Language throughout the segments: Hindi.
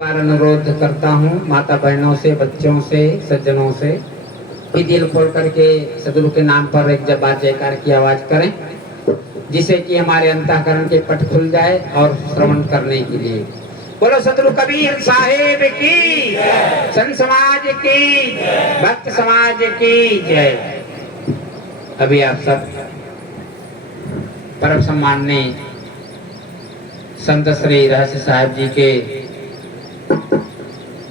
बार अनुरोध करता हूँ माता बहनों से, बच्चों से, सज्जनों से कि दिल खोल करके सदगुरु के नाम पर एक जब बार जयकार की आवाज करें, जिससे कि हमारे अंतःकरण के पट खुल जाए और श्रवण करने के लिए। बोलो सदगुरु कबीर साहेब की, संत समाज की, भक्त समाज की जय। अभी आप सब परम सम्माननीय संत श्री रहस्य साहब जी के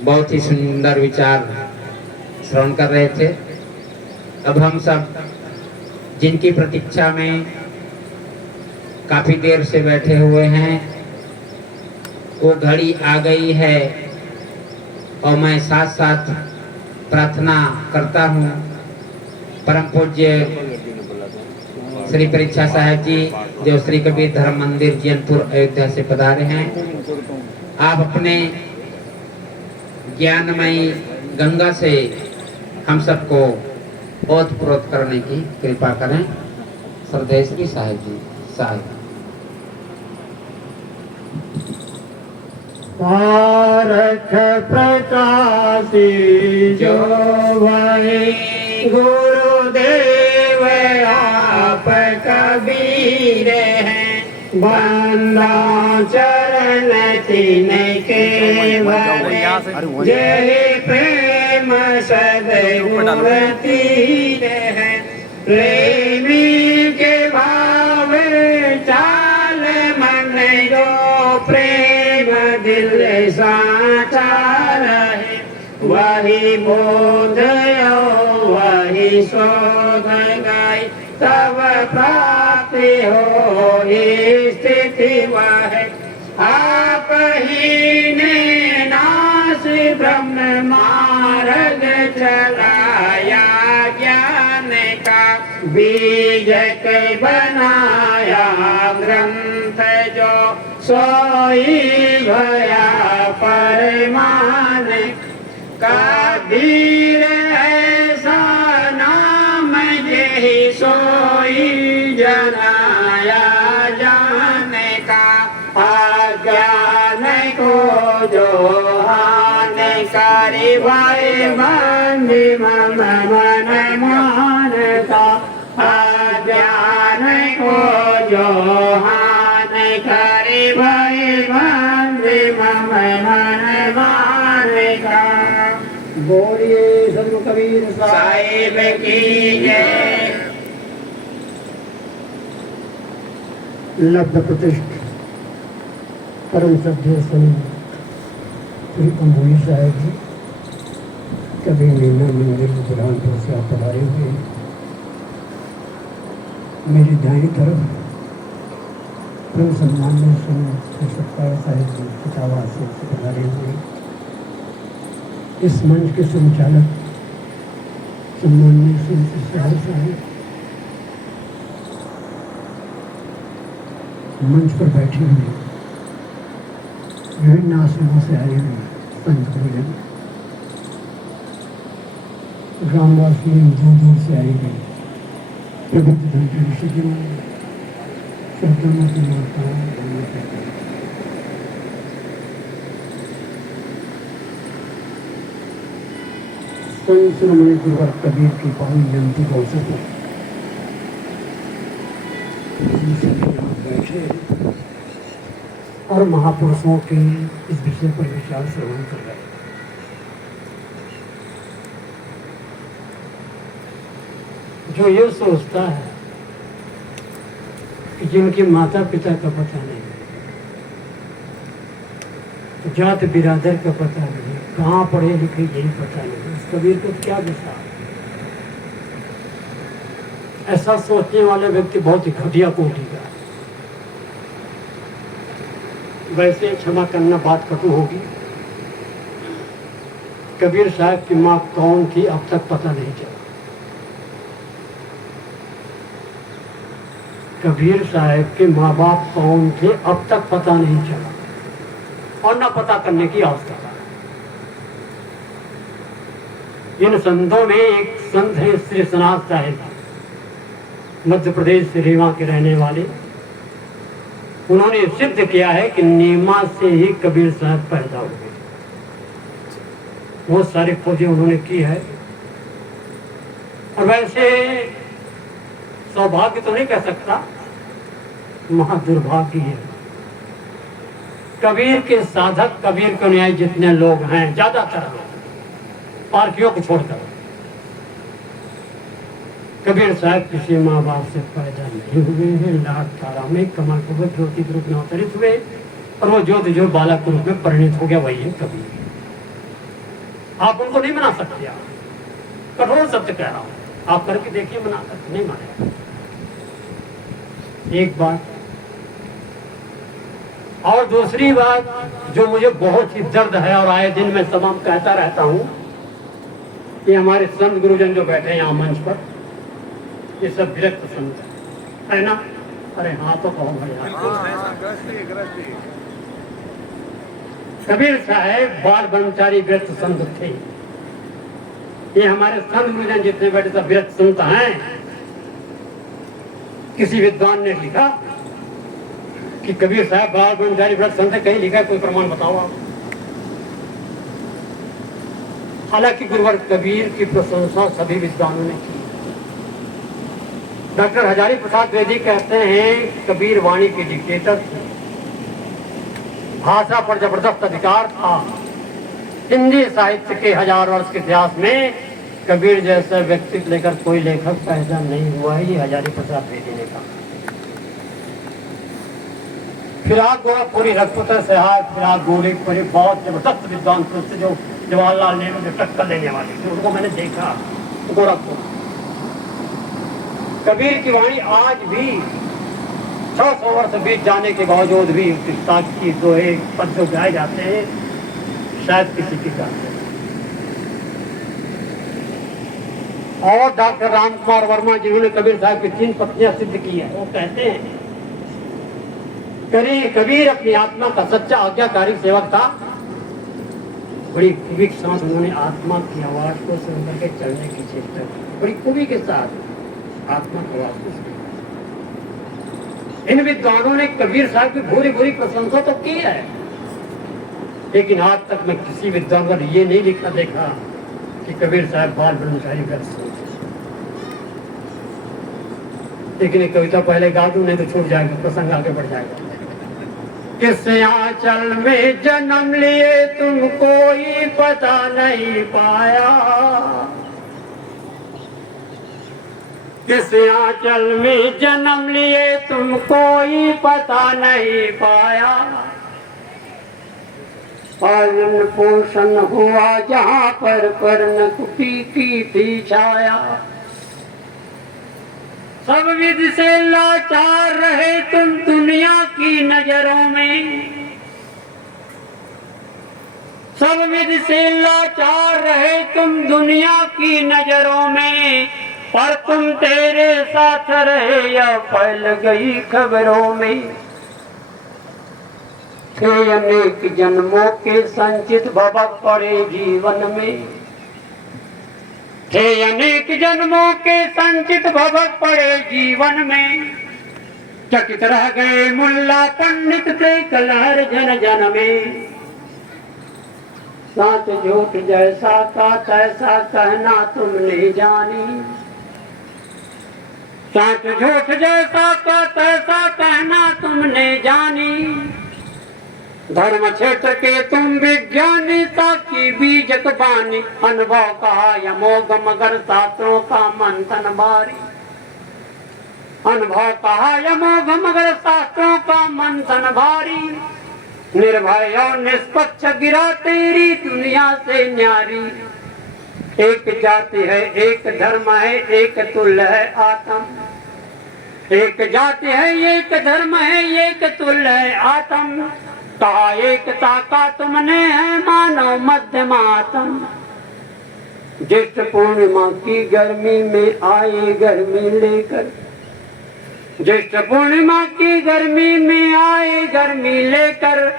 बहुत ही सुंदर विचार श्रवण कर रहे थे। अब हम सब जिनकी प्रतीक्षा में काफी देर से बैठे हुए हैं, वो घड़ी आ गई है और मैं साथ साथ प्रार्थना करता हूँ परम पूज्य श्री परीक्षा साहब जी जो श्री कबीर धर्म मंदिर जैनपुर अयोध्या से पधारे हैं। आप अपने ज्ञानमयी गंगा से हम सबको ओतप्रोत करने की कृपा करें। श्रद्धेय श्री साहेब जी साहेब। पारख प्रकाशी जो वही गुरुदेव आप कबीर हैं, बंदा चरण तिनके जय प्रेम सद्गुण तीर है। प्रेमी के भाव चाल मन जो प्रेम दिल साचा रहे, वही बोध वही शोध गाय तब प्राप्ति हो स्थिति वह। आप ही ने नास ब्रह्म मार्ग चलाया, ज्ञान का बीजक बनाया ग्रंथ जो सोई भया परमान। कबीर ऐसा नाम यही सोई जनाया, जाने का अज्ञान को जो हानिकारी भाई बंदी मम मन मानता। अज्ञान को जो हानिकारी भाई बंदी मम मन मानता। बोलिए सदगुरु कबीर साहिब की जय। लब्ध प्रतिष्ठ परम श्रद्धेय श्री अमोई साहब जी कभी मीना मंदिर बुरहानपुर से आप पधारे हुए। मेरी दाईं तरफ परम सम्माननीय श्री सत्तार साहिब जी किताबाद से पधारे हुए। इस मंच के संचालक सम्माननीय श्री साहब मंच पर बैठे हुए विभिन्न आश्रमों से आए हुए संत भोजन, ग्रामवासी दूर दूर से आए गए प्रबुद्ध धन ऋषि की श्रद्धामती माताओं संत श्रोमणी गुरुवर कबीर की पावन जयंती के अवसर पर बैठे और महापुरुषों के इस विषय पर विचार श्रवण कर रहे हैं। जो ये सोचता है कि जिनके माता पिता का पता नहीं, जात बिरादर का पता नहीं, कहाँ पढ़े लिखे यही पता नहीं, उस कबीर को क्या विचार। ऐसा सोचने वाले व्यक्ति बहुत ही घटिया कोटि का। वैसे क्षमा करना बात कटु होगी। कबीर साहब की माँ कौन थी अब तक पता नहीं चला। कबीर साहब के माँ बाप कौन थे अब तक पता नहीं चला और न पता करने की आवश्यकता। इन संतों में एक संत है श्री सनातन साहिब, मध्य प्रदेश से रीवा के रहने वाले। उन्होंने सिद्ध किया है कि नीमा से ही कबीर साहब पैदा हुए। वो सारी खोजें उन्होंने की है। और वैसे सौभाग्य तो नहीं कह सकता, महादुर्भाग्य है। कबीर के साधक, कबीर के अनुयायी जितने लोग हैं, ज्यादातर लोग पार्टियों को छोड़कर, कबीर साहब किसी माँ बाप से पैदा नहीं हुए हैं। लाट तारा में कमल को ज्योति रूप में अवतरित हुए और वो ज्योति जो बालक रूप में परिणित हो गया, वही है कबीर। आप उनको नहीं मना सकते, आप कठोर सत्य कह रहा हूं, आप करके देखिए, मना सकते नहीं माने। एक बात और दूसरी बात जो मुझे बहुत ही दर्द है और आए दिन मैं तमाम कहता रहता हूं, कि हमारे संत गुरुजन जो बैठे हैं यहाँ मंच पर, ये सब विरक्त संत है ना? अरे हाँ तो कहो भैया। कबीर साहब बाल ब्रह्मचारी विरक्त संत थे। ये हमारे संत गुरुजन जितने बैठे सब विरक्त संत हैं। किसी विद्वान ने लिखा कि कबीर साहब बाल ब्रह्मचारी विरक्त संत, कहीं लिखा है? कोई प्रमाण बताओ आप। हालांकि गुरुवर कबीर की प्रशंसा सभी विद्वानों ने की। डॉक्टर हजारी प्रसाद द्विवेदी कहते हैं कबीर वाणी के डिक्टेटर थे, भाषा पर जबरदस्त अधिकार था। हिंदी साहित्य के 1000 वर्ष के इतिहास में कबीर जैसा व्यक्तित्व लेकर कोई लेखक पैदा नहीं हुआ है, ये हजारी प्रसाद द्विवेदी ने कहा। फिराक गोरखपुरी, रघुपत सिहाग, फिराक गोरखपुरी बहुत जबरदस्त विद्वान थे, जो जवाहरलाल नेहरू से टक्कर लेने वाले थे, उनको मैंने देखा गोरखपुर। कबीर की वाणी आज भी 600 वर्ष बीत जाने के बावजूद भी की दोहे पद जो गाए जाते हैं, शायद किसी की गाते हैं। और डॉक्टर राम कुमार वर्मा जिन्होंने कबीर साहब की 3 पत्नियां सिद्ध की है, वो कहते हैं कबीर अपनी आत्मा का सच्चा आज्ञाकारी सेवक था। बड़ी खूबी के साथ उन्होंने आत्मा की आवाज को सुन करके चलने की चेष्टा की, बड़ी खूबी के साथ आत्मा की आवाज को सुन। इन विद्वानों ने कबीर साहब की भूरी भूरी प्रशंसा तो की है, लेकिन आज तक मैं किसी विद्वान पर ये नहीं लिखा देखा कि कबीर साहब बाल ब्रह्मचारी व्यक्ति थे। लेकिन एक कविता पहले गा दूं, नहीं तो छूट जाएगा, प्रसंग आगे बढ़ जाएगा। किस आंचल में जन्म लिए तुम कोई पता नहीं पाया, किस आंचल में जन्म लिए तुम कोई पता नहीं पाया। पालन पोषण हुआ जहाँ पर कर्ण कुटी की थी छाया। सब विध से लाचार रहे तुम दुनिया की नजरों में, सब विध से लाचार रहे तुम दुनिया की नजरों में, पर तुम तेरे साथ रहे या फैल गई खबरों में। थे अनेक जन्मों के संचित भवक पड़े जीवन में, थे अनेक जन्मों के संचित भवक पड़े जीवन में। चकित रह गए मुल्ला पंडित देख लहर जन जन में। साच झूठ जैसा का तैसा कहना तुमने जानी, साच झूठ जैसा का तैसा कहना तुमने जानी। धर्म क्षेत्र के तुम विज्ञानीता की बीजक बानी, अनुभव कहा यमोग मगर शास्त्रों का मंथन भारी। अनुभव कहा यमोग मगर शास्त्रों का मंथन भारी। निर्भय और निष्पक्ष गिरा तेरी दुनिया से न्यारी। एक जाति है, एक धर्म है, एक तुल्य है आत्म। एक जाति है, एक धर्म है, एक तुल्य है आत्म। कहा एकता का तुमने है मानव मध्यमात्म। ज्येष्ठ पूर्णिमा की गर्मी में आए गर्मी लेकर, ज्येष्ठ पूर्णिमा की गर्मी में आए गर्मी लेकर।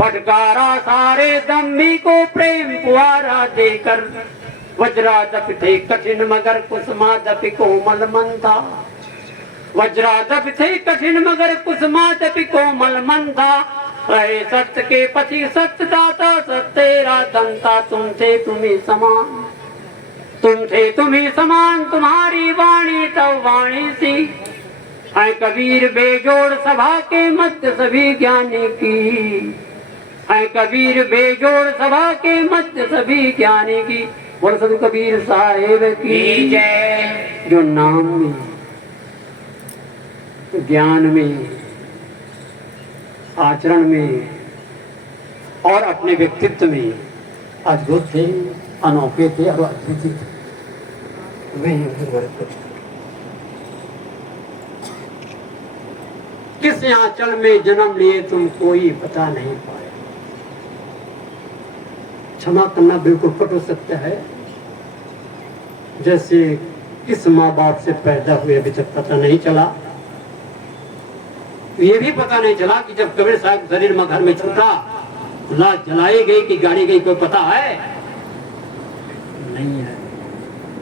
फटकारा सारे दम्भी को प्रेम पुआरा देकर। वज्रादप थे कठिन मगर कुसुमादप कोमल मन था। वज्रादप थे कठिन मगर कुसुमादप कोमल मन था। रहे सत्य के पथि सत्य दाता सत्य तेरा दंता तुम थे तुम्ही समान, तुम थे तुम्ही समान तुम्हारी वाणी तब वाणी सी, है कबीर बेजोड़ सभा के मध्य सभी ज्ञानी की, है कबीर बेजोड़ सभा के मध्य सभी ज्ञानी की। बोल सदु कबीर साहेब की जय। जो नाम में, ज्ञान में, आचरण में और अपने व्यक्तित्व में अद्भुत थे, अनोखे थे और अद्वितीय थे, वे गुरुवर कबीर। किस आंचल में जन्म लिए तुम कोई पता नहीं पाया। क्षमा करना बिल्कुल पट हो सकता है, जैसे किस माँ बाप से पैदा हुए अभी तक पता नहीं चला। ये भी पता नहीं चला कि जब कबीर साहब शरीर में घर में छूटा, लाश जलाई गई कि गाड़ी गई, कोई पता है? नहीं है,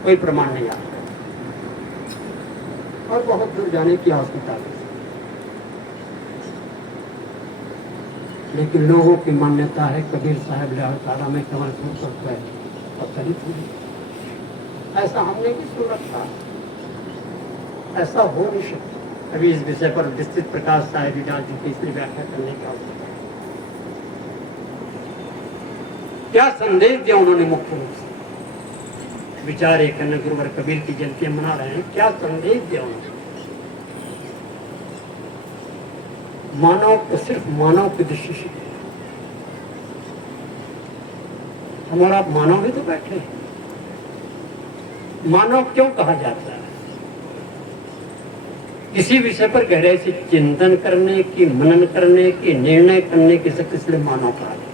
कोई प्रमाण नहीं आता और बहुत दूर जाने की आवश्यकता है। लेकिन लोगों की मान्यता है कबीर साहब लाहौर में कमल फूल सकता है और दलित हुई। ऐसा हमने भी सुन रखा, ऐसा हो नहीं सकता। अभी इस विषय पर विस्तृत प्रकाश साहेब डाल दी, तीसरी व्याख्या करने का क्या संदेश दिया उन्होंने मुख्य रूप से। विचार एक गुरुवर कबीर की जयंती मना रहे हैं, क्या संदेश दिया उन्होंने? मानव को सिर्फ मानव की दृष्टि से, हमारा मानव भी तो बैठे हैं। मानव क्यों कहा जाता है? किसी विषय पर गहराई से चिंतन करने की, मनन करने की, निर्णय करने की शक्ति, इसलिए मानव कहा जाता है।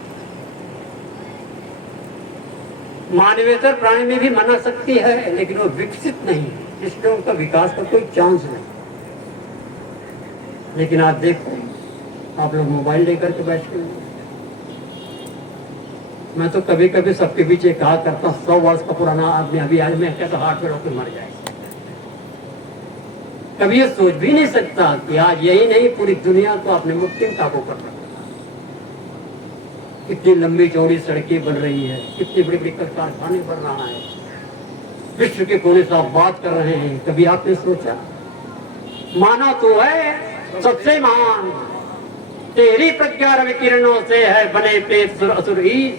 मानवेतर प्राणी में भी मना शक्ति है, लेकिन वो विकसित नहीं, इसलिए उनका विकास का कोई चांस नहीं। लेकिन आप देखो, आप लोग मोबाइल लेकर के बैठे हैं। मैं तो कभी कभी सबके बीच कहा करता हूँ, 100 वर्ष का पुराना आदमी अभी आज में क्या तो हार्ट में होकर मर जाए। कभी ये सोच भी नहीं सकता कि आज यही नहीं, पूरी दुनिया को अपने मुट्ठी में काबू कर रखा। कितनी लंबी चौड़ी सड़कें बन रही है, कितनी बड़ी बड़ी कारखाने बन रहा है, विश्व के कोने से आप बात कर रहे हैं। कभी आपने सोचा मानव तो है सबसे महान, तेरी प्रज्ञा रवि किरणों से है बने पेट सुर असुर ईश,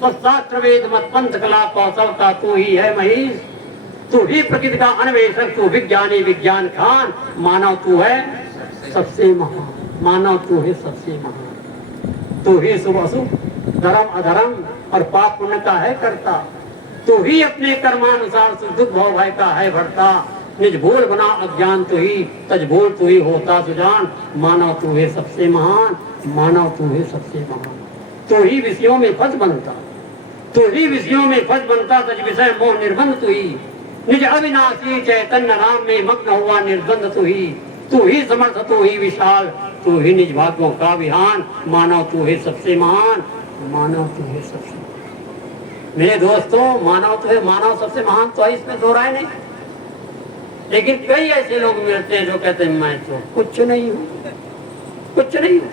तो शास्त्र वेद मत पंथ कला कौशल का तू ही है महीश, तू ही प्रकृति का अन्वेषक, तू विज्ञानी विज्ञान खान। मानव तू है सबसे महान, मानव तू है सबसे महान, तू ही शुभ अशुभ, धर्म अधर्म और पाप पुण्य का है करता, तू ही अपने कर्मानुसार सुख भव भय का है भरता, निज भूल बना अज्ञान तू ही, तज भूल तू ही होता सुजान। मानव तू है सबसे महान, मानव तू है सबसे महान, तू ही विषयों में फस बनता, तू ही विषयों में फस बनता, तज विषय मोह निर्बंध तू ही, निज अविनाशी चैतन्य नाम में मग्न हुआ निर्बंध तू ही समर्थ, तू ही विशाल, तू ही निज भाग्यों का विहान। मानव तू है सबसे महान, मानव तू है सबसे महान। मेरे दोस्तों, मानव तो है, मानव सबसे महान तो है, इसमें दो राय नहीं। लेकिन कई ऐसे लोग मिलते हैं जो कहते हैं मैं तो कुछ नहीं हूं, कुछ नहीं हूं।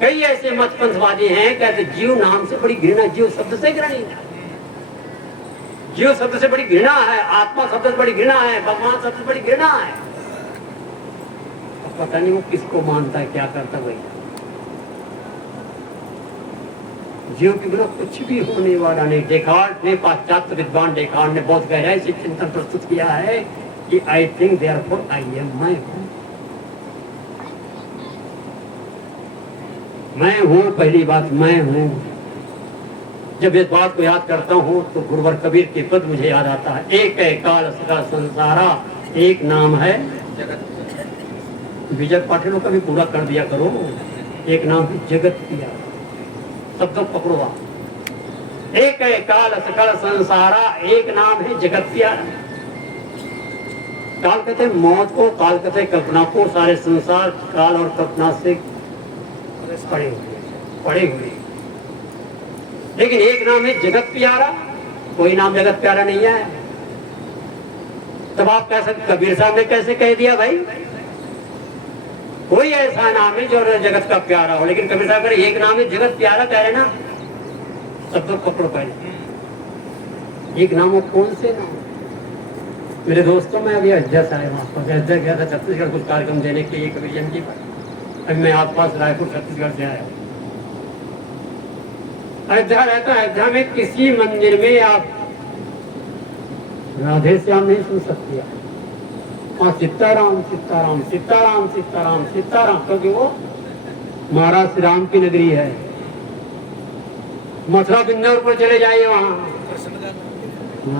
कई ऐसे मतपंथवादी हैं, कहते जीव नाम से बड़ी घृणा, जीव शब्द से घृणा है, जीव शब्द से बड़ी घृणा है, आत्मा शब्द से बड़ी घृणा है, भगवान शब्द से बड़ी घृणा है। पता नहीं वो किसको मानता है, क्या करता है। जीव के बिना कुछ भी होने वाला नहीं। डेकार्ट ने, पाश्चात्य विद्वान डेकार्ट ने बहुत गहराई से चिंतन प्रस्तुत किया है कि I think therefore I am, मैं हूं। पहली बात मैं हूं। जब इस बात को याद करता हूं तो गुरुवर कबीर के पद मुझे याद आता है, एक है काल सका संसारा, एक नाम है जगत। विजय पाटिलों का भी पूरा कर दिया करो, एक नाम है जगत पिया, सब तो पकड़ो आप। एक है काल सकल संसारा, एक नाम है जगत प्यारा। काल कहते मौत को, काल कहते कल्पना को, सारे संसार काल और कल्पना से पड़े हुए। लेकिन एक नाम है जगत प्यारा, कोई नाम जगत प्यारा नहीं है। तब आप कह सकते कबीर साहब ने कैसे कह दिया भाई, कोई ऐसा नाम है जो जगत का प्यारा हो, लेकिन कबीर साहब एक नाम है जगत प्यारा कह रहे ना, सब तो पकड़ो पहले एक नाम हो। कौन से नाम? मेरे दोस्तों, मैं अभी अयोध्या से आया, अयोध्या गया था छत्तीसगढ़ कुछ कार्यक्रम देने के लिए कबीर जयंती पर। अभी मैं आसपास रायपुर छत्तीसगढ़ से आया। अयोध्या रहता, अयोध्या में किसी मंदिर में आप राधे श्याम नहीं सुन सकती है। वहाँ सीताराम सीताराम सीताराम सीताराम सीताराम, क्योंकि वो महाराज श्री राम की नगरी है। मथुरा बिंदौर पर चले जाइए, वहाँ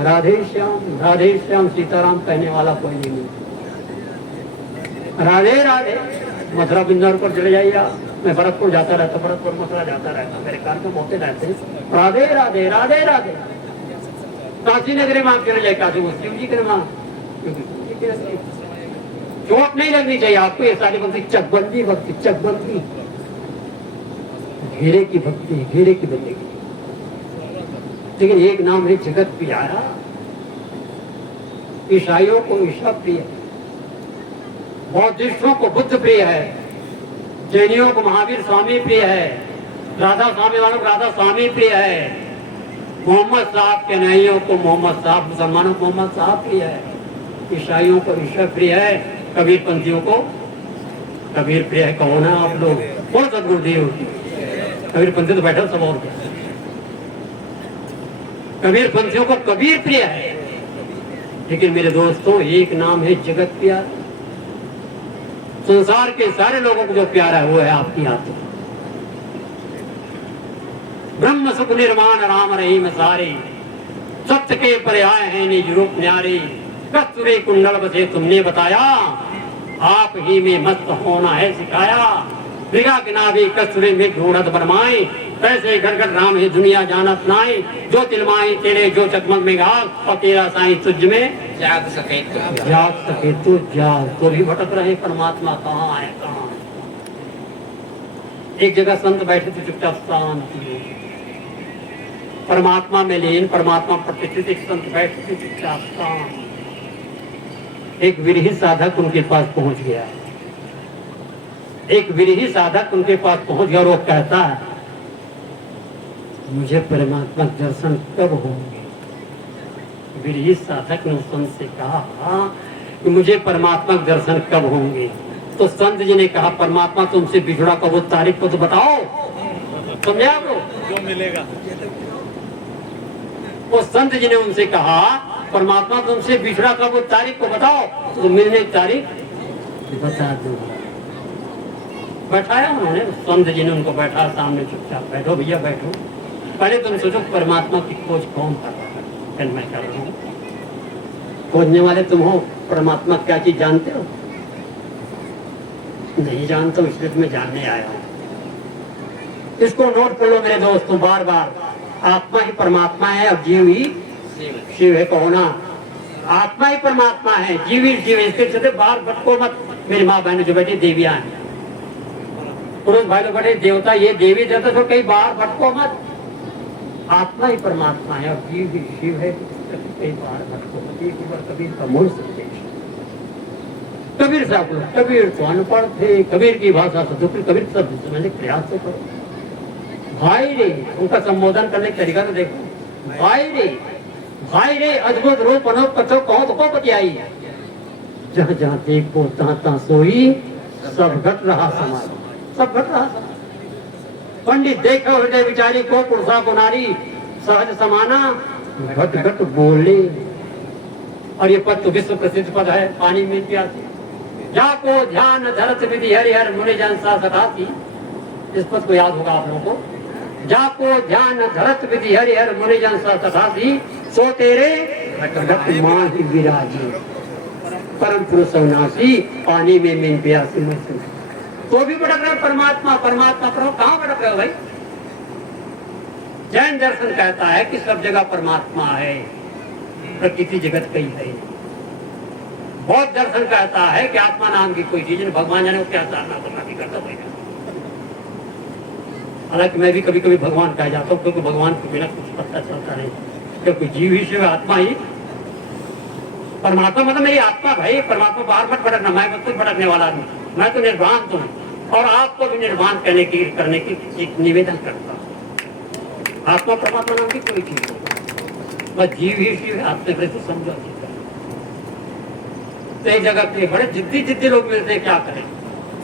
राधे श्याम सीताराम कहने वाला कोई नहीं। राधे राधे मथुरा बिंदौर पर चले जाइए आप। मैं भरतपुर जाता रहता, भरतपुर मथुरा जाता रहता, मेरे कार्यक्रम होते रहते हैं। राधे राधे राधे राधे। काशी नगरी में आप चले जाए, काशी वो शिव जी के नाम, चोट नहीं लगनी चाहिए आपको। ये सारी भक्ति चकबंदी भक्ति, चकबंदी घेरे की भक्ति, घेरे की बंदगी। लेकिन एक नाम है जगत प्यारा। ईसाइयों को ईसा प्रिय, बौद्धिस्टों को बुद्ध प्रिय है, जैनियों को महावीर स्वामी प्रिय है, राधा स्वामी वालों को राधा स्वामी प्रिय है, मोहम्मद साहब के नैयों को मोहम्मद साहब, मुसलमानों को मोहम्मद साहब प्रिय है, ईसाइयों को ईसा प्रिय है, कबीर पंथियों को कबीर प्रिय है। कौन है आप लोग? कौन सदगुरुदेव? कबीर पंथी तो बैठा सब, और क्या? कबीर पंथियों को कबीर प्रिय है। लेकिन मेरे दोस्तों, एक नाम है जगत प्यारा। संसार के सारे लोगों को जो प्यारा है वो है आपकी आत्मा। ब्रह्म सुख निर्माण राम रहीम सारे, सत्य के पर्याय है निज रूप न्यारे। कस्तूरी कुंडल बसे तुमने बताया, आप ही में मस्त होना है सिखाया। मृगा के नाभि कस्तूरी में ढूंढत बनमाए, कैसे घर घर राम है दुनिया जानत नाई। जो तिलमाई तेरे जो चकमक में गाल, और तेरा साईं तुझ में जाग सके तो जाग। तो भी भटक रहे परमात्मा कहाँ है, कहाँ? एक जगह संत बैठे थे चुपचाप शांति, परमात्मा में लीन, परमात्मा प्रतिष्ठित। एक संत बैठे थे चुपचाप शांत। एक विरही साधक उनके पास पहुंच गया। एक विरही साधक उनके पास पहुंच गया और वो कहता है, मुझे परमात्मा दर्शन कब होंगे? विरही साधक ने संत से कहा कि मुझे परमात्मा दर्शन कब होंगे? तो संत जी ने कहा, परमात्मा तुमसे बिछड़ा कब हो, तारीख को तो बताओ। समझा आपको? जो मिलेगा। वो संत जी ने उनसे कहा, परमात्मा तुमसे बिछड़ा कब हो, तारीख को बताओ। तो मिलने की तारीख बता दो। बैठाया उन्होंने, संत जी ने उनको बैठा सामने, चुपचाप बैठो भैया बैठो। पहले तुम सोचो परमात्मा की खोज कौन कर रहा है? फिर मैं कर रहा हूँ। खोजने वाले तुम हो। परमात्मा क्या चीज जानते हो? नहीं जानता, इसलिए तुम्हें जानने आया हूँ। इसको नोट कर लो मेरे दोस्तों, बार बार। आत्मा ही परमात्मा है और जीव ही शिव है। कहो ना, आत्मा ही परमात्मा है, जीव ही शिव है। इसके चलते बाहर भटको मत। मेरी माँ बहन जो बैठी देवियां हैं, पुरुष भाई लोग बैठे देवता, ये देवी देवता, तो कहीं बाहर भटको मत। आत्मा ही परमात्मा है और जीव ही शिव है। कहीं बाहर भटको मत। कबीर का मूल संदेश। कबीर साहब लोग, कबीर तो अनपढ़ थे, कबीर की भाषा से दुख, कबीर सब समझने प्रयास से करो। भाई रे, उनका संबोधन करने का तरीका तो देखो। भाई रे अद्भुत रूप अनूप कथो कहो तो को बतियाई। जहाँ जहाँ देखो तहाँ तहाँ सोई, सब घट रहा समाज, सब घट रहा समाज। पंडित देखो हृदय विचारी को, पुरुषा को नारी सहज समाना, घट घट बोले। और ये पद तो विश्व प्रसिद्ध पद है, पानी में प्यासी। जाको ध्यान धरत विधि हरिहर मुनि जन सा सतासी। इस पद को याद होगा आप लोगों को। जाको ध्यान धरत विधि हरिहर मुनि जन सा सतासी, सो तेरे घट मां ही विराजी। परम पुरुष अविनाशी, पानी में प्यासी मुझसे। तो भी भटक रहे परमात्मा परमात्मा करो, कहाँ भटक रहे हो भाई? जैन दर्शन कहता है कि सब जगह परमात्मा है, प्रकृति जगत कहीं है। बौद्ध दर्शन कहता है कि आत्मा नाम की कोई चीज नहीं, भगवान जाने को क्या साधना करता है। हालांकि मैं भी कभी कभी भगवान कह जाता हूँ, क्योंकि भगवान के बिना कुछ पता चलता नहीं। क्योंकि जीव ही शिव, आत्मा ही परमात्मा। मतलब मेरी आत्मा भाई, परमात्मा बाहर मत भटकना। मैं खुद भटकने वाला आदमी। मैं तो निर्वाण हूँ और आपको भी निर्वाण करने की एक निवेदन करता हूँ। आत्मा परमात्मा नाम की कोई चीज नहीं, बस जीव ही शिव है। आपने कैसे समझो? तो एक जगह पे बड़े जिद्दी लोग मिलते हैं, क्या करें,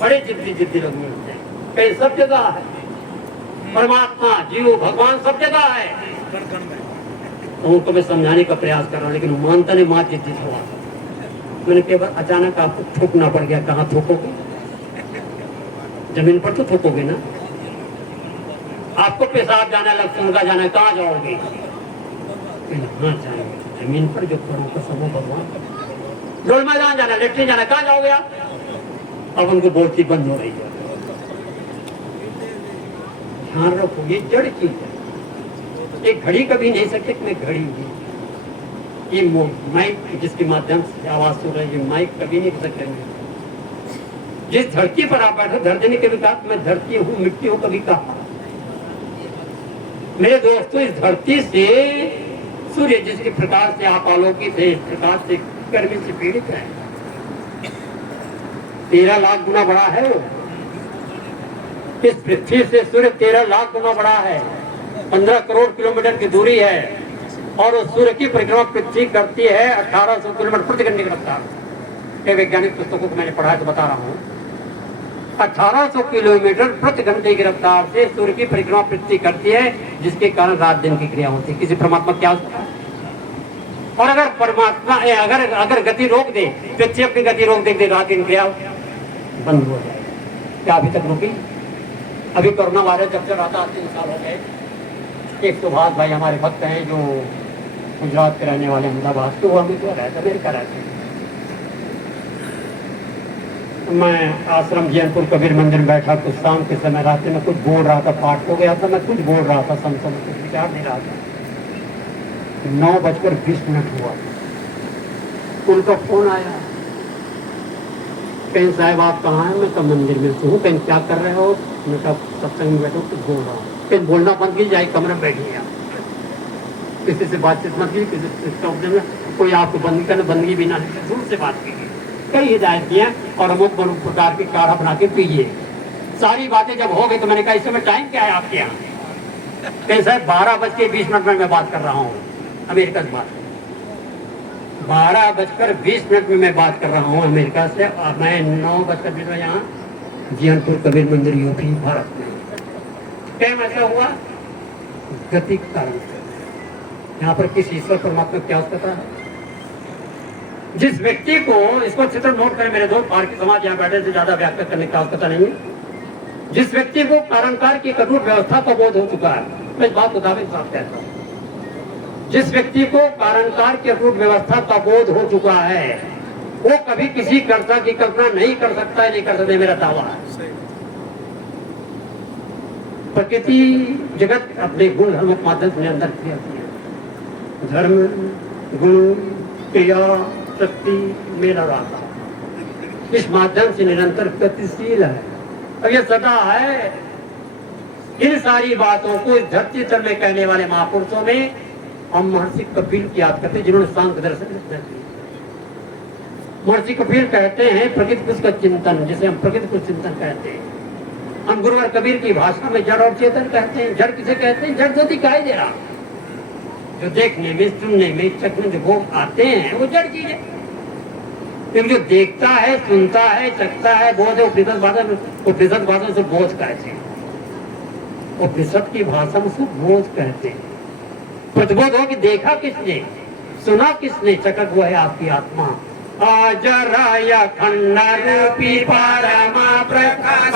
बड़े जिद्दी लोग मिलते हैं। कहीं सब जगह है परमात्मा, जीव, भगवान सब जगह है। तो उनको मैं समझाने का प्रयास कर रहा हूँ, लेकिन मानता नहीं, माँ जिद्दी हुआ। मैंने केवल अचानक आपको थूकना पड़ गया। कहाँ थूकोगे? जमीन पर तो थूकोगे ना। आपको पेशाब जाना, लक्षणगा जाना, कहाँ जाओगे? कहाँ जाएंगे? जमीन पर जो करो का सब भगवान। डोल मैदान जाना, लेटरिन जाना, कहाँ जाओगे आप? अब उनको बोलती बंद हो रही है। ध्यान रखो, ये जड़ चीज है। एक घड़ी कभी नहीं सकते कि मैं घड़ी हूँ। ये माइक जिसके माध्यम से आवाज सुन रहे हैं, ये माइक कभी नहीं सकते। जिस धरती पर आप बैठे, धरती ने कभी कहा मैं धरती हूँ, मिट्टी हूँ, कभी कहा? मेरे दोस्तों, इस धरती से सूर्य जिसके प्रकाश से आप आलोकित है, प्रकाश से गर्मी से पीड़ित है, 13 लाख गुना बड़ा है वो। इस पृथ्वी से सूर्य 13 लाख गुना बड़ा है, 15 करोड़ किलोमीटर की दूरी है, और उस सूर्य की परिक्रमा पृथ्वी करती है 1800 किलोमीटर प्रति घंटे की रफ्तार। वैज्ञानिक पुस्तकों को मैंने पढ़ा है तो बता रहा हूँ। 1800 किलोमीटर प्रति घंटे की रफ्तार से सूर्य की परिक्रमा पृथ्वी करती है, जिसके कारण रात दिन की क्रिया होती है। किसी परमात्मा क्या होता है? और अगर परमात्मा अगर गति रोक दे, पृथ्वी अपनी गति रोक दे, रात दिन क्रिया बंद हो जाए। क्या अभी तक रुकी? अभी कोरोना वायरस जब से रहा था 3 साल हो गए। एक सुभाष भाई हमारे भक्त हैं जो गुजरात के रहने वाले, अहमदाबाद, तो वो अभी तो रहते, अमेरिका रहते हैं। मैं आश्रम जैनपुर कबीर मंदिर में बैठा, कुछ शाम के समय रास्ते में कुछ बोल रहा था, पाठ हो गया था, मैं कुछ बोल रहा था, संसद में कुछ विचार दे रहा था। 9:20 हुआ, उनका फोन आया। कहीं साहब आप कहाँ हैं? मैं तो मंदिर में हूँ। कहीं क्या कर रहे हो? मैं कहा सत्संग में बैठो, कुछ बोल रहा हूँ। कहीं बोलना बंद कीजिए, जाए कमरे में बैठिए, किसी से बातचीत मत कीजिए, किसी से कोई आपको बंद करना, बंदगी बिना दूर से बात कीजिए। कई हिदायत किए और अमुक प्रकार की काढ़ा बना के पीजिए। सारी बातें जब हो गई तो मैंने कहा इस समय टाइम क्या है आपके यहाँ? कहीं साहब 12:20 में मैं बात कर रहा हूँ, अमेरिका से बात, 12:20 में मैं बात कर रहा हूँ अमेरिका से। मैं 9:20 में यहाँ जैनपुर कबीर मंदिर, यूपी, भारत में। टाइम ऐसा हुआ गति के कारण से। यहाँ पर किस ईश्वर परमात्मा क्या पता है? जिस व्यक्ति को, इसको अच्छे तरह नोट करें मेरे दोस्त, भारतीय समाज यहाँ बैठे से ज्यादा व्याख्या करने का पता नहीं है। जिस व्यक्ति को कारणकार की कठोर व्यवस्था का बोध हो चुका है, मैं इस बात को दावे के साथ कहता हूँ, जिस व्यक्ति को कारणकार की अटूट व्यवस्था का बोध हो चुका है, वो कभी किसी कर्ता की कल्पना नहीं कर सकता है, नहीं कर सकते, मेरा दावा है। प्रकृति जगत अपने गुण धर्म के माध्यम से निरंतर क्रिया है। धर्म, गुण, क्रिया, शक्ति, मेरा रास्ता, इस माध्यम से निरंतर गतिशील है। अब ये सदा है। इन सारी बातों को इस धरती तल में कहने वाले महापुरुषों में हम महर्षि कपिल की याद करते हैं, जिन्होंने सांख्य दर्शन दिया। महर्षि कपिल कहते हैं प्रकृति पुरुष का चिंतन, जिसे हम प्रकृति पुरुष चिंतन कहते हैं। हम गुरुवर कबीर की भाषा में जड़ और चेतन कहते हैं। जड़ किसे कहते हैं? जड़ तो दिखाई दे रहा, जो देखने में, सुनने में, चखने में भोग आते हैं, वो जड़ चीज है। क्योंकि जो देखता है, सुनता है, चखता है, बोध है, उपनिषद भाषा से बोध कहते हैं। उपनिषद की भाषा में उसको बोध कहते हैं। प्रतिबोध हो कि देखा किसने, सुना किसने, चखक हुआ है आपकी आत्मा। आजराया खंड रूपी परमा प्रकाश,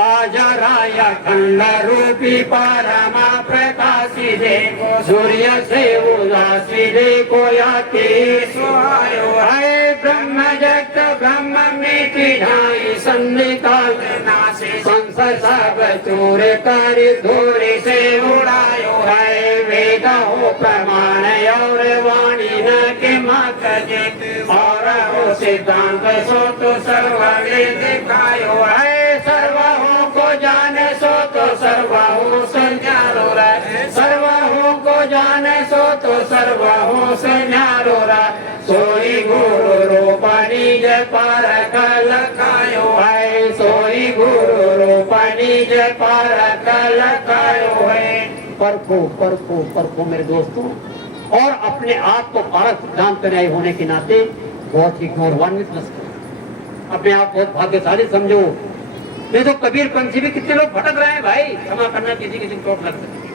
आजराया खंड रूपी परमा प्रकाशी देखो, सूर्य से उदासी देखो याति सुहायो है। ब्रह्म जगत ब्रह्म में ढाई सन्निकाल नासे, संसार सब चोर कर धूरे से उड़ायो है। वेद हो प्रमाण और वाणी न के मत और हो सिद्धांत सो तो सर्वज्ञ दिखायो है। सर्वों को जाने सो तो सर्वों संजानो है, सर्वों को जाने सो तो सर्वहु से न्यारो रा सोई गुरु रूपनी जय पार कल खायो है सोई गुरु रूपनी जय पार कल खायो है। परखो मेरे दोस्तों, और अपने आप को पारक सिद्धांत पर न्याय होने के नाते बहुत ही गौरवान्वित अपने आप बहुत भाग्यशाली समझो। नहीं तो कबीर पंथी भी कितने लोग भटक रहे हैं भाई, क्षमा करना किसी किसी को चोट लग सकती है।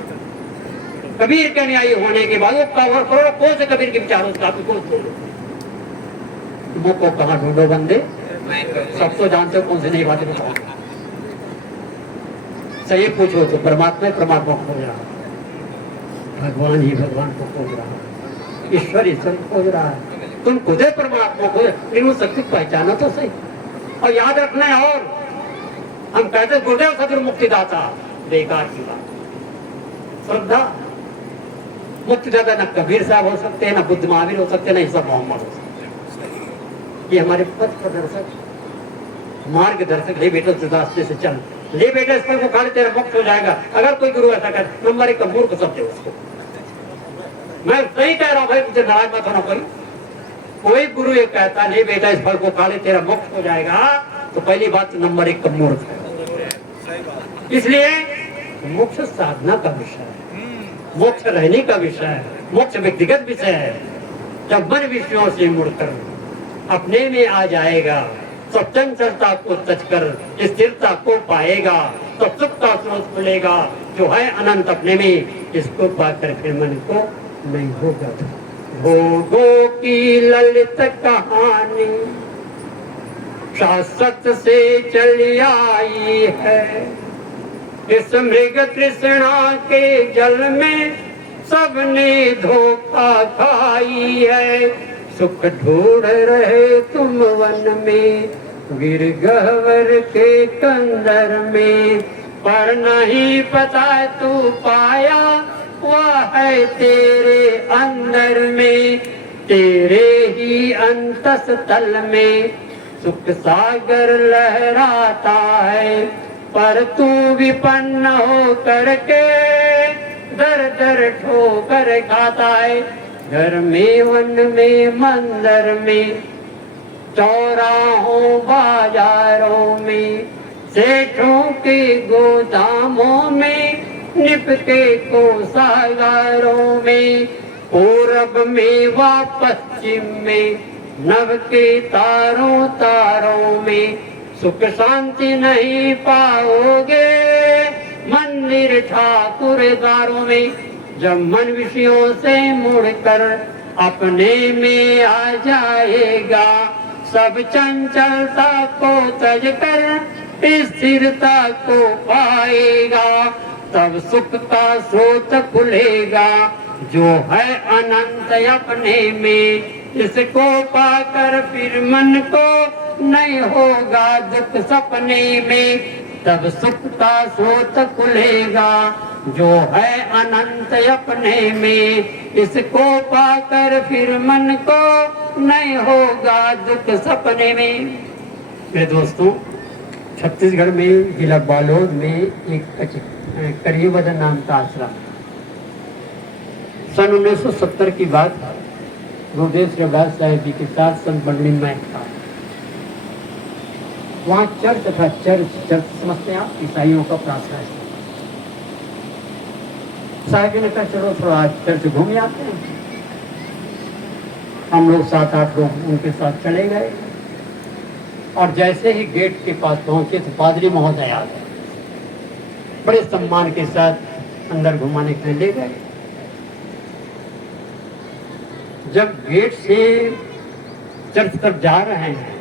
कबीर के न्यायी होने के बाद वो करोड़ों कौन से कबीर के विचारों से आपको मुंह को कहाँ ढूंढो बंदे, सब तो जानते हो कौन से नहीं बातें बताओ। सही पूछो तो परमात्मा परमात्मा खोज रहा, भगवान ही भगवान को खोज रहा, ईश्वर ईश्वर खोज रहा है। तुम खुद परमात्मा को लेकिन शक्ति पहचाना तो सही। और याद रखना है, और हम कहते गुरुदेव सदगुरु मुक्तिदाता, बेकार की बात। श्रद्धा मुक्तिदाता न कबीर साहब हो सकते हैं, न बुद्ध महावीर हो सकते हैं, न ईसा मोहम्मद हो सकते हैं। ये हमारे पथ प्रदर्शक, मार्गदर्शक। ले बेटा इस रास्ते से चल, ले बेटा इस पर मुखाले तेरा मुक्त हो जाएगा। अगर कोई गुरु ऐसा कर, नंबर एक मूर्ख शब्द है उसको। मैं सही कह रहा हूँ भाई, मुझे नाराज मत होना। कोई गुरु ये कहता ले बेटा इस फल को खा ले तेरा मुक्त हो जाएगा, तो पहली बात नंबर एक मूर्ख है। इसलिए मोक्ष साधना का विषय है, मोक्ष रहने का विषय है, मोक्ष व्यक्तिगत विषय है। जब मन विषयों से मुड़कर अपने में आ जाएगा, सब चंचलता को तज कर स्थिरता को पाएगा, तो सुख का स्रोत खुलेगा जो है अनंत अपने में। इसको पाकर फिर मन को नहीं होगा। भोगों की ललित कहानी शाश्वत से चली आई है, इस मृग तृष्णा के जल में सबने धोखा खाई है। सुख ढूंढ रहे तुम वन में, गिरगहवर के कंदर में, पर नहीं पता तू पाया वह है तेरे अंदर में, तेरे ही अंतस तल में सुख सागर लहराता है। पर तू विपन्न हो करके दर दर ठोकर खाता है। घर में वन में मंदिर में, चौराहों बाजारों में, सेठों के गोदामों में, निपटे कोषागारों में, पूरब में व पश्चिम में, नभ के तारों तारों में सुख शांति नहीं पाओगे मंदिर ठाकुर द्वारों में। जब मन विषयों से मुड़कर अपने में आ जाएगा, सब चंचलता को तज कर स्थिरता को पाएगा, तब सुख का स्रोत खुलेगा जो है अनंत अपने में। इसको पाकर फिर मन को नहीं होगा दुख सपने में, तब सुख का स्रोत खुलेगा जो है अनंत अपने में। इसको पाकर फिर मन को नहीं होगा दुख सपने में। मेरे दोस्तों, छत्तीसगढ़ में जिला बालोद में एक करियवदन नाम का आश्रम, सन 1970 की बात, गुरुदेव श्री रविदास साहिब जी के साथ संत बंडली में था। वहाँ चर्च था, चर्च समझते हैं आप, ईसाइयों का प्रार्थना स्थल। साहिब जी ने कहा चलो थोड़ा चर्च घूम आते हैं। हम लोग 7-8 लोग उनके साथ चले गए, और जैसे ही गेट के पास पहुंचे तो पादरी महोदय आ गए, बड़े सम्मान के साथ अंदर घुमाने के लिए ले गए। जब गेट से चर्च तक जा रहे हैं,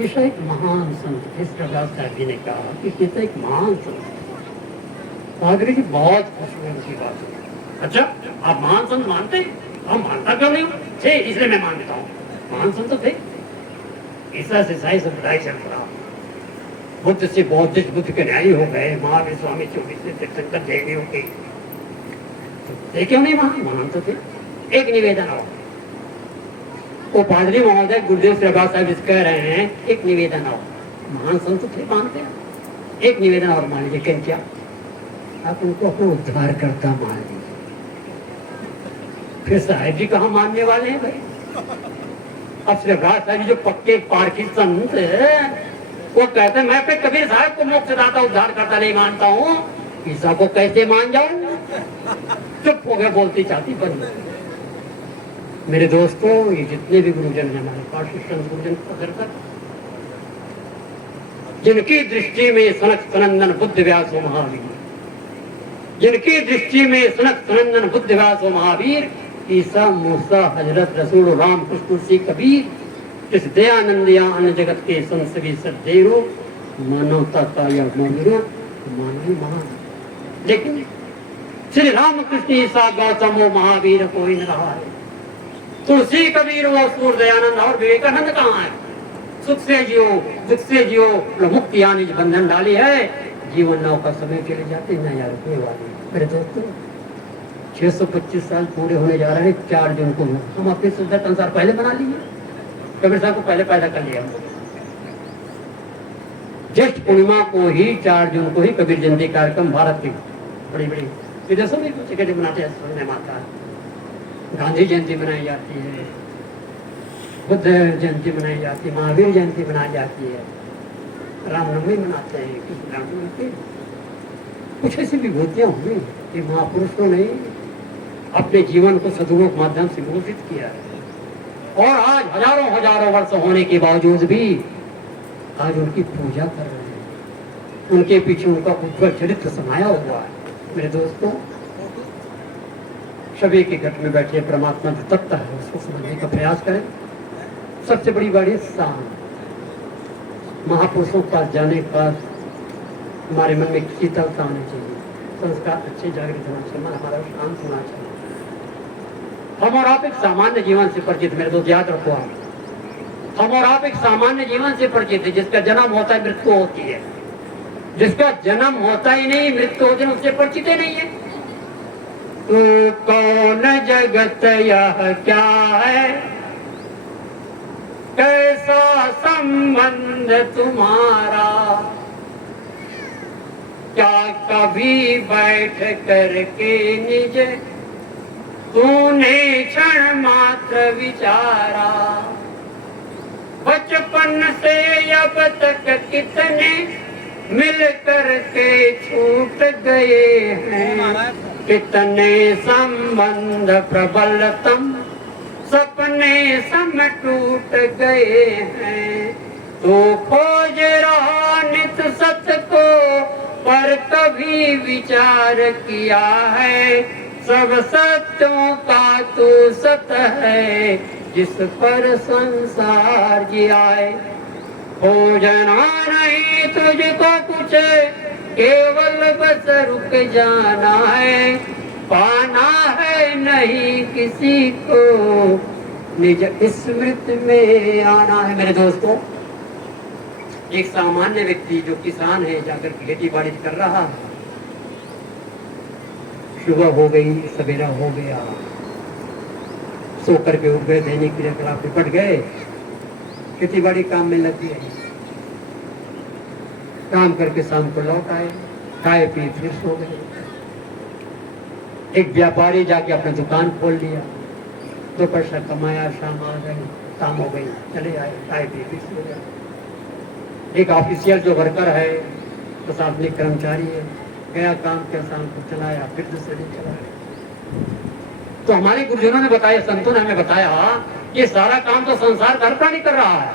ईसा एक महान संत, इस प्रकार साहब जी ने कहा कि ईसा एक महान संत। पादरी जी बहुत खुश हुए उनकी बात। अच्छा, आप महान संत मानते हैं? हम मानता क्यों नहीं थे, इसलिए मैं मान देता हूँ। महान संत थे, ईसा से ईसाई संप्रदाय चल रहा, बुद्ध से बौद्धिस्ट, बुद्ध के न्यायी हो गए, महावीर स्वामी 24 तीर्थंकर जैनी हो गई, तो क्यों नहीं महान तो थे। एक निवेदन और, वो पादरी महोदय गुरुदेव श्री रविदास साहिब कह रहे हैं, एक निवेदन और, महान संत थे मानते हैं, एक निवेदन और मान लीजिए। क्या आप उनको अपना उद्धार करता मान लीजिए। फिर साहेब जी कहाँ मानने वाले हैं भाई? अब सरकार साहब जो पक्के पारखी संत है, वो कहते हैं मैं फिर कबीर साहब को मोक्षदाता उद्धार करता नहीं मानता हूँ, ईसा को कैसे मान जाऊं? चुप हो गए, बोलती चाहती बन। मेरे दोस्तों, ये जितने भी गुरुजन हैं हमारे पास, गुरुजन पकड़कर जिनकी दृष्टि में सनक सनंदन बुद्ध व्यास व महावीर, जिनकी दृष्टि में सनक सनंदन बुद्ध व्यास व महावीर, ईसा मूसा हजरत रसूल राम कृष्ण तुलसी कबीर, इस दयानंद अन्न जगत के संसवी सदैरो मानवता का यह मंदिरो मानवी महान। लेकिन श्री राम कृष्ण ईसा गौतम व महावीर कोई न रहा है। तुलसी कबीर व सूर दयानंद और विवेकानंद कहाँ है? सुख से जियो, दुख से जियो, मुक्ति आने बंधन डाली है, जीवन नाव का समय चले जाते न यार कोई वाले। मेरे दोस्तों, 625 साल पूरे होने जा रहे हैं 4 जून को। हम अपनी सुविधा के अनुसार पहले बना लिए, कबीर साहब को पहले पैदा कर लिया। ज्येष्ठ पूर्णिमा को ही 4 जून को ही कबीर जयंती कार्यक्रम भारत की बड़ी बड़ी विदेशों में कुछ जगह मनाते हैं। माता गांधी जयंती मनाई जाती है, बुद्ध जयंती मनाई जाती है, महावीर जयंती मनाई जाती है, रामनवमी मनाते हैं, कृष्ण रामनवमी। कुछ ऐसी विभूतियां हुई कि महापुरुषों ने अपने जीवन को सदगुणों के माध्यम से घोषित किया है। और आज हजारों हजारों वर्ष होने के बावजूद भी आज उनकी पूजा कर रहे हैं, उनके पीछे उनका उज्ज्वल चरित्र समाया हुआ है। मेरे दोस्तों, सभी के घर में बैठे परमात्मा जो तत्व है उसको समझने का प्रयास करें। सबसे बड़ी बात है शांत। महापुरुषों के पास जाने के बाद हमारे मन में शीतलता आनी चाहिए, संस्कार अच्छे जागृत होना चाहिए, मन हमारा शांत होना चाहिए। हम और आप एक सामान्य जीवन से परिचित, मेरे दोस्त याद रखो आप, हम और आप एक सामान्य जीवन से परिचित है। जिसका जन्म होता है मृत्यु होती है, जिसका जन्म होता ही नहीं मृत्यु होती है, उससे परिचित ही नहीं है। तो कौन जगत यह क्या है, कैसा संबंध तुम्हारा, क्या कभी बैठ करके निज तूने क्षण मात्र विचारा। बचपन से अब तक कितने मिल करके छूट गए हैं, कितने संबंध प्रबलतम सपने सम टूट गए हैं। तो खोज रहा नित सत्य को, पर कभी विचार किया है, सब सत्यों का तू सत्य है, जिस पर संसार जियाए। खोजना नहीं तुझको कुछ, केवल बस रुक जाना है, पाना है नहीं किसी को, निज स्मृति में आना है। मेरे दोस्तों, एक सामान्य व्यक्ति जो किसान है जाकर खेती बाड़ी कर रहा है, सुबह हो गई, सवेरा हो गया, सो करके उठ गए, दैनिक क्रियाकलाप निपट गए, खेती बाड़ी काम में लग गए, काम करके शाम को लौट आए, खाए पिए फिर सो गए। एक व्यापारी जाके अपना दुकान खोल लिया, 2 पैसा कमाया, शाम आ गई, शाम हो गई, चले आए, खाए पिए फिर सो गए। एक ऑफिशियल जो वर्कर है, प्रशासनिक कर्मचारी है, गया काम किया, शाम को चलाया, फिर दूसरे दिन चलाया। तो हमारे गुरुजनों ने बताया, संतों ने हमें बताया, ये सारा काम तो संसार का हर प्राणी कर रहा है।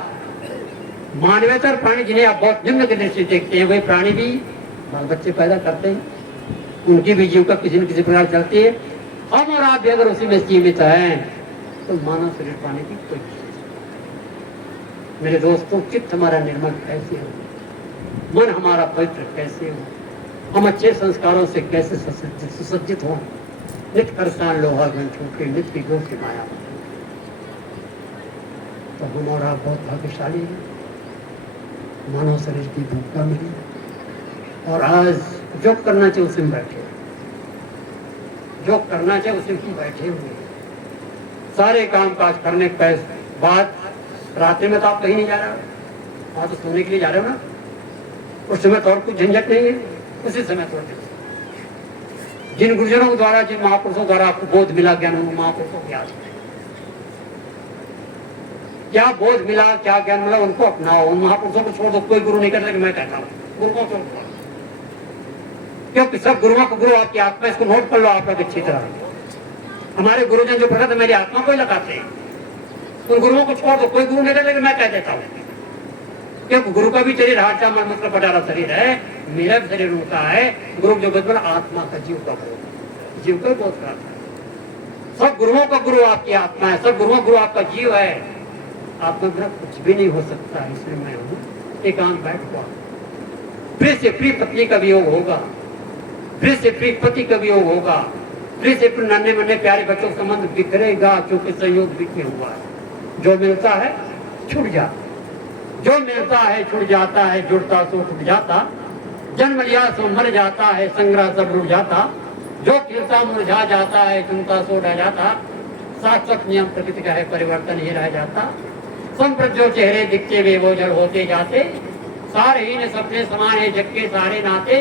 मानवेतर प्राणी जिन्हें आप बहुत निम्न की दृष्टि देखते हैं, वही प्राणी भी बाल बच्चे पैदा करते हैं, उनकी भी जीविका किसी न किसी प्रकार चलती है। हम और आप भी अगर उसी में सीमित हैं तो मानव शरीर पाने की कोई नहीं। मेरे दोस्तों, चित्त हमारा निर्मल कैसे हो, मन हमारा पवित्र कैसे हो, हम अच्छे संस्कारों से कैसे सुसज्जित हो, नित्य करसान लोहा गन छूटे, नित्य की गो से माया। तो हम और आप बहुत भाग्यशाली हैं, मानव शरीर की भूखा मिली, और आज जो करना चाहिए उसी में बैठे, जो करना चाहिए उसी में बैठे हुए। सारे काम काज करने के बाद रात में तो आप कहीं नहीं जा रहे हो, वहां तो सोने के लिए जा रहे हो ना, उस समय तो और कुछ झंझट नहीं है, उसी समय तो जिन गुरुजनों द्वारा, जिन महापुरुषों द्वारा आपको बोध मिला, ज्ञान, महापुरुषों की याद, क्या बोध मिला, क्या ज्ञान मिला, उनको अपनाओ। उन महापुरुषों को छोड़ दो, कोई गुरु नहीं करता कि मैं कहता हूँ, गुरु को छोड़ दो, क्योंकि सब गुरुओं को गुरु आपकी आत्मा, इसको नोट कर लो आप लोग अच्छी तरह। हमारे गुरुजन जो प्रकट मेरी आत्मा को ही लगाते हैं, उन गुरुओं को छोड़ दो, कोई गुरु नहीं करता कि मैं कह देता हूँ, क्योंकि गुरु का भी शरीर हाचा मन मूत्र पटारा शरीर है, मेरा भी शरीर होता है। गुरु जो बदल आत्मा का, जीव का बोध, जीव का बोध करता है। सब गुरुओं का गुरु आपकी आत्मा है, सब गुरुओं गुरु आपका जीव है। आपका बिना कुछ भी नहीं हो सकता, इसलिए मैं हूँ एकांत बैठ हुआ। प्रिय से प्रिय पत्नी का वियोग होगा, प्रिय से प्रिय पति का वियोग होगा, प्रिय से प्रिय नन्हे मुन्ने प्यारे बच्चों का संबंध बिखरेगा, क्योंकि संयोग बिखरे हुआ है। जो मिलता है छूट जाता, जो मिलता है छूट जाता है, जुड़ता सो छूट जाता, जन्म लिया सो मर जाता है, संग्रह सब रुक जाता, जो खिलता मुरझा जाता है, चुनता सो रह जाता, शाश्वत नियम प्रकृति का है, परिवर्तन ही रह जाता। संप्रत जो चेहरे दिखते वे वो जड़ होते जाते, सारे ही ने सपने समान है, जग के सारे नाते,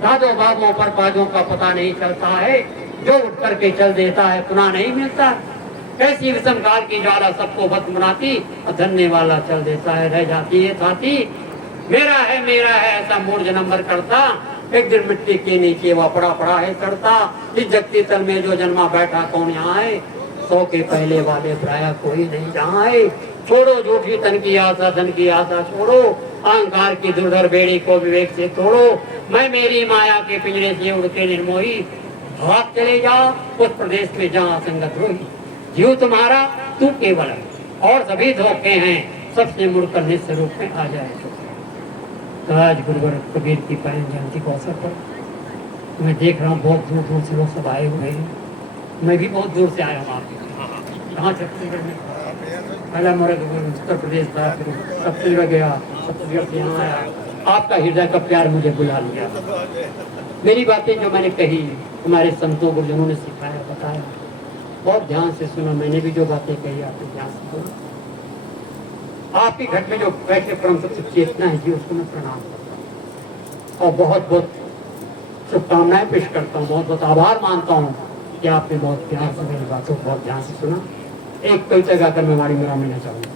दादों बाबों पर पादों का पता नहीं चलता है, जो उठ करके चल देता है पुनः नहीं मिलता। कैसी विषम काल की ज्वाला सबको भस्म बनाती, और धन्य वाला चल देता है, रह जाती है छाती। मेरा है ऐसा मूर्ख नंबर करता, एक दिन मिट्टी के नीचे वह पड़ा पड़ा है सड़ता। इस जगती तल में जो जन्मा बैठा कौन यहाँ है, 100 के पहले वाले प्राय कोई नहीं जहाँ है। छोड़ो झूठी तन की आशा, धन की आशा छोड़ो, अहंकार की दुर्धर बेड़ी को विवेक से तोड़ो। मैं मेरी माया के पिंजरे से उड़ के निर्मोही, भाग चले जाओ उस प्रदेश में जहाँ संगत रोही। जीव तुम्हारा तू केवल है, और सभी धोखे हैं, सबसे मुड़कर निश्चय रूप में आ जाए। तो आज गुरुवर कबीर की पायन जयंती के अवसर पर मैं देख रहा हूँ बहुत दूर दूर से लोग सब आए हुए हैं। मैं भी बहुत दूर से आया हूँ। आपके कहाँ छत्तीसगढ़ में, पहला मेरा उत्तर प्रदेश था, फिर छत्तीसगढ़ गया, छत्तीसगढ़ से यहाँ आया। आपका हृदय का प्यार मुझे बुला लिया। मेरी बातें जो मैंने कही, हमारे संतों गुरुजनों ने सिखाया, बताया, बहुत ध्यान से सुना। मैंने भी जो बातें कही आपने ध्यान से सुना। आपके घर में जो बैठे परम सबसे चेतना है जी, उसको मैं प्रणाम करता हूँ और बहुत बहुत शुभकामनाएं पेश करता हूँ, बहुत बहुत आभार मानता हूँ कि आपने बहुत प्यार से मेरी बातों को बहुत ध्यान से सुना। एक कविता गाकर मैं हमारी मिलाना चाहूँगा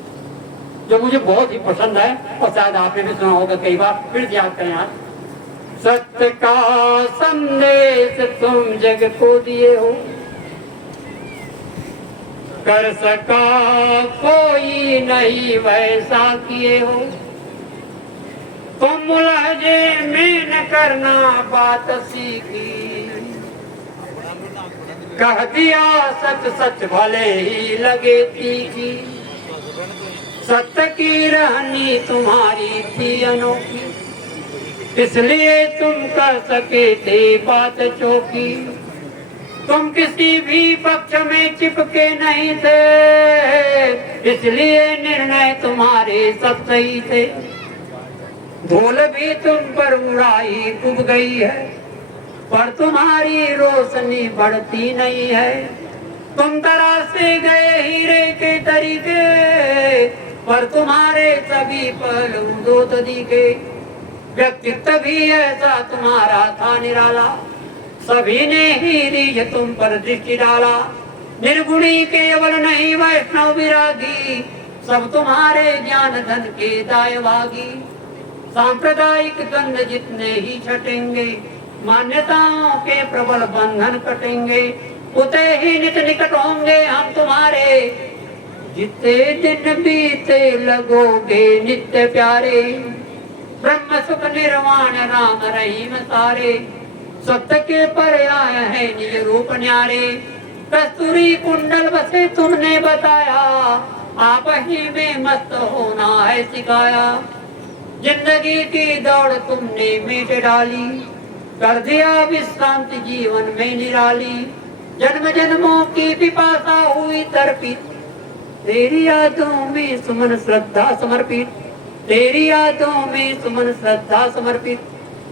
जो मुझे बहुत ही पसंद है, और शायद आपने भी सुना होगा कई बार, फिर याद करें आज। सत्य का संदेश तुम जग को दिए हो, कर सका कोई नहीं वैसा किए हो। तुम मुलहजे में न करना बात सीखी, कह दिया सच सच भले ही लगे तीखी। सत्य की रहनी तुम्हारी थी अनोखी, इसलिए तुम कर सके थे बात चौकी। तुम किसी भी पक्ष में चिपके नहीं थे, इसलिए निर्णय तुम्हारे सब सही थे। धूल भी तुम पर उड़ाई डूब गई है, पर तुम्हारी रोशनी बढ़ती नहीं है। तुम तराशे गए हीरे के तरीके, पर तुम्हारे सभी पहलू दो तरीके। व्यक्तित्व भी ऐसा तुम्हारा था निराला, सभी ने ही रीझ तुम पर दृष्टि डाला। निर्गुणी केवल नहीं वैष्णव विरागी, सब तुम्हारे ज्ञान धन के दायभागी। सांप्रदायिक द्वंद जितने ही छटेंगे, मान्यताओं के प्रबल बंधन कटेंगे। उते ही नित निकट होंगे हम तुम्हारे, जितने दिन बीते लगोगे नित्य प्यारे। ब्रह्म सुख निर्वाण राम रहीम सारे, सत्य के पर्याय है निज रूप न्यारे। कस्तूरी कुंडल बसे तुमने बताया, आप ही में मस्त होना है सिखाया। जिंदगी की दौड़ तुमने मिट डाली, कर दिया विश्रांति जीवन में निराली। जन्म जन्मों की पिपासा हुई तर्पित, तेरी यादों में सुमन श्रद्धा समर्पित। तेरी यादों में सुमन श्रद्धा समर्पित,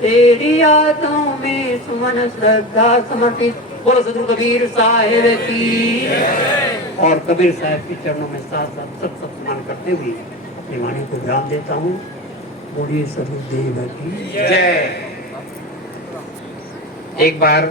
तेरी यादों में सुमन श्रद्धा समर्पित। बोलो सदगुरु कबीर साहिब की। और कबीर साहब के चरणों में साथ साथ सब सम्मान करते हुए अपनी वाणी को विराम देता हूँ। बोलिए सदगुरुदेव की जय। एक बार